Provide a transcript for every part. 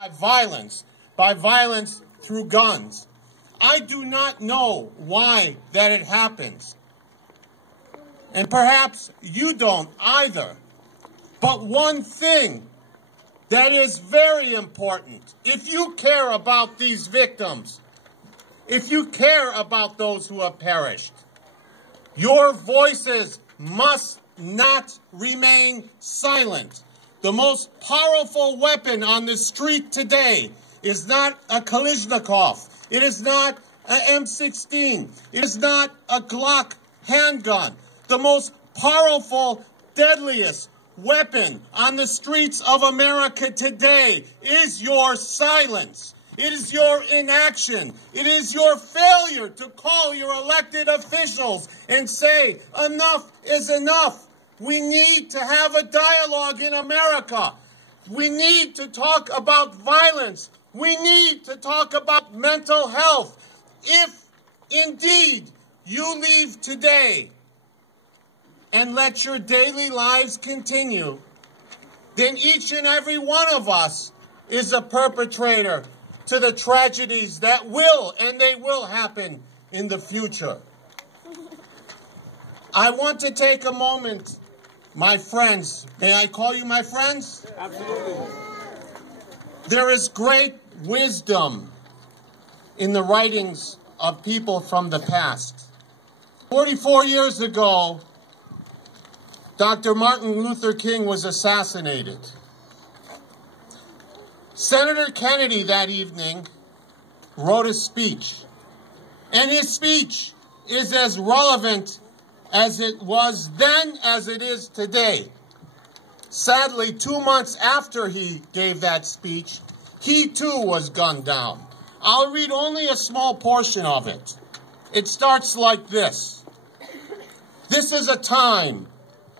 by violence through guns. I do not know why that it happens. And perhaps you don't either. But one thing that is very important, if you care about these victims, if you care about those who have perished, your voices must not remain silent. The most powerful weapon on the street today is not a Kalashnikov. It is not an M16. It is not a Glock handgun. The most powerful, deadliest weapon on the streets of America today is your silence. It is your inaction. It is your failure to call your elected officials and say, enough is enough. We need to have a dialogue in America. We need to talk about violence. We need to talk about mental health. If indeed you leave today and let your daily lives continue, then each and every one of us is a perpetrator to the tragedies that will and they will happen in the future. I want to take a moment, my friends. May I call you my friends? Absolutely. There is great wisdom in the writings of people from the past. 44 years ago, Dr. Martin Luther King was assassinated. Senator Kennedy that evening wrote a speech, and his speech is as relevant as it was then as it is today. Sadly, 2 months after he gave that speech, he too was gunned down. I'll read only a small portion of it. It starts like this. This is a time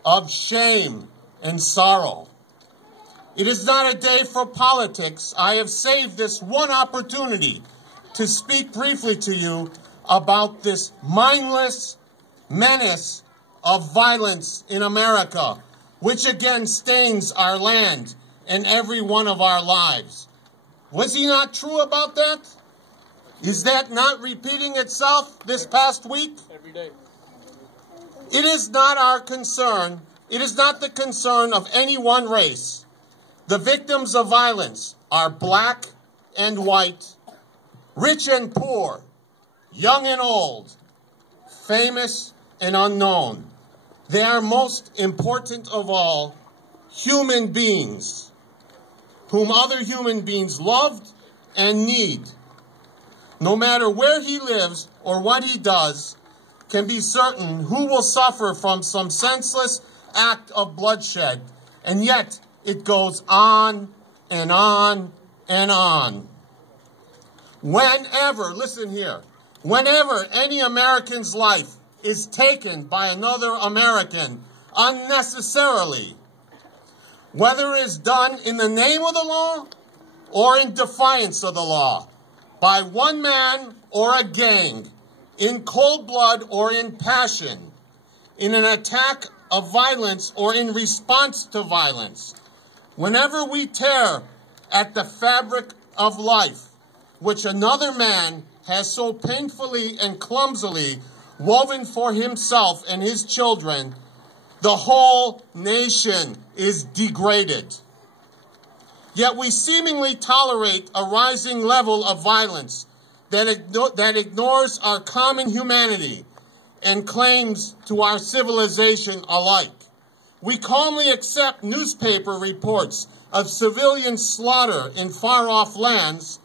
of shame and sorrow. It is not a day for politics. I have saved this one opportunity to speak briefly to you about this mindless menace of violence in America, which again stains our land and every one of our lives. Was he not true about that? Is that not repeating itself this past week? Every day. It is not our concern. It is not the concern of any one race. The victims of violence are black and white, rich and poor, young and old, famous and unknown. They are most important of all, human beings, whom other human beings loved and need. No matter where he lives or what he does, can be certain who will suffer from some senseless act of bloodshed, and yet it goes on and on and on. Whenever, listen here, whenever any American's life is taken by another American unnecessarily, whether it is done in the name of the law or in defiance of the law, by one man or a gang, in cold blood or in passion, in an attack of violence or in response to violence, whenever we tear at the fabric of life, which another man has so painfully and clumsily woven for himself and his children, the whole nation is degraded. Yet we seemingly tolerate a rising level of violence that ignores our common humanity and claims to our civilization alike. We calmly accept newspaper reports of civilian slaughter in far-off lands.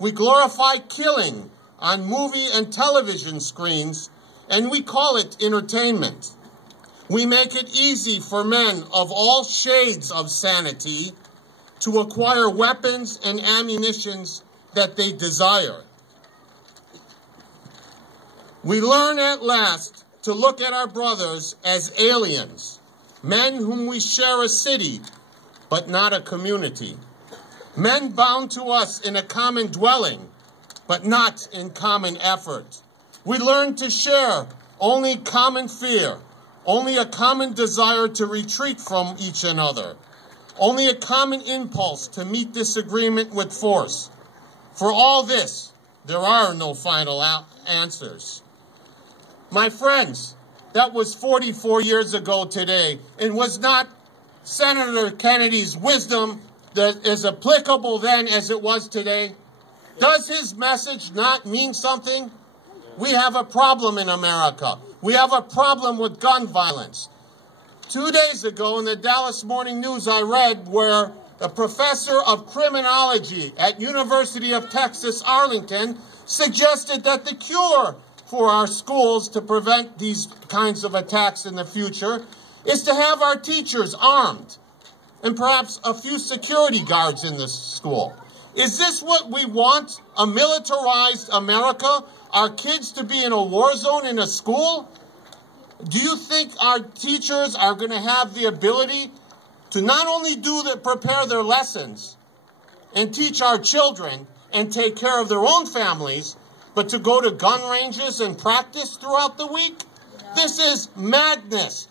We glorify killing on movie and television screens, and we call it entertainment. We make it easy for men of all shades of sanity to acquire weapons and ammunitions that they desire. We learn at last to look at our brothers as aliens, men whom we share a city, but not a community. Men bound to us in a common dwelling, but not in common effort. We learn to share only common fear, only a common desire to retreat from each another. only a common impulse to meet disagreement with force. For all this, there are no final answers. My friends, that was 44 years ago today, and was not Senator Kennedy's wisdom that is applicable then as it was today? Does his message not mean something? We have a problem in America. We have a problem with gun violence. 2 days ago in the Dallas Morning News, I read where a professor of criminology at University of Texas, Arlington, suggested that the cure for our schools to prevent these kinds of attacks in the future is to have our teachers armed and perhaps a few security guards in the school. Is this what we want? A militarized America? Our kids to be in a war zone in a school? Do you think our teachers are going to have the ability to not only prepare their lessons and teach our children and take care of their own families, but to go to gun ranges and practice throughout the week? This is madness.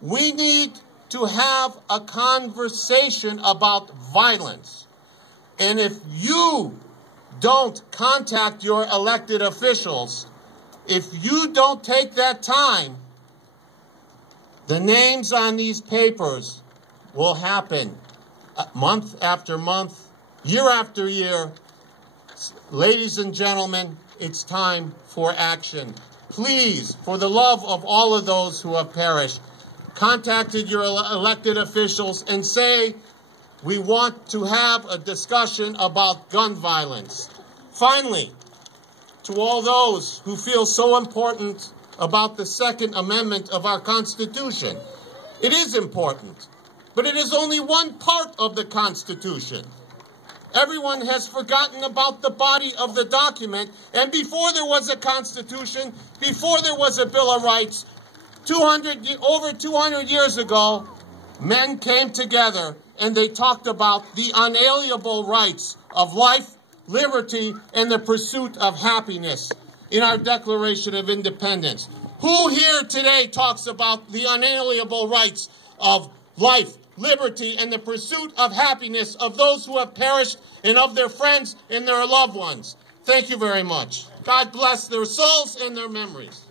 We need to have a conversation about violence. And if you don't contact your elected officials, if you don't take that time, the names on these papers will happen month after month, year after year. Ladies and gentlemen, it's time for action. Please, for the love of all of those who have perished, contacted your elected officials and say, we want to have a discussion about gun violence. Finally, to all those who feel so important about the Second Amendment of our Constitution, it is important, but it is only one part of the Constitution. Everyone has forgotten about the body of the document, and before there was a Constitution, before there was a Bill of Rights, over 200 years ago, men came together and they talked about the unalienable rights of life, liberty, and the pursuit of happiness in our Declaration of Independence. Who here today talks about the unalienable rights of life, liberty, and the pursuit of happiness of those who have perished and of their friends and their loved ones? Thank you very much. God bless their souls and their memories.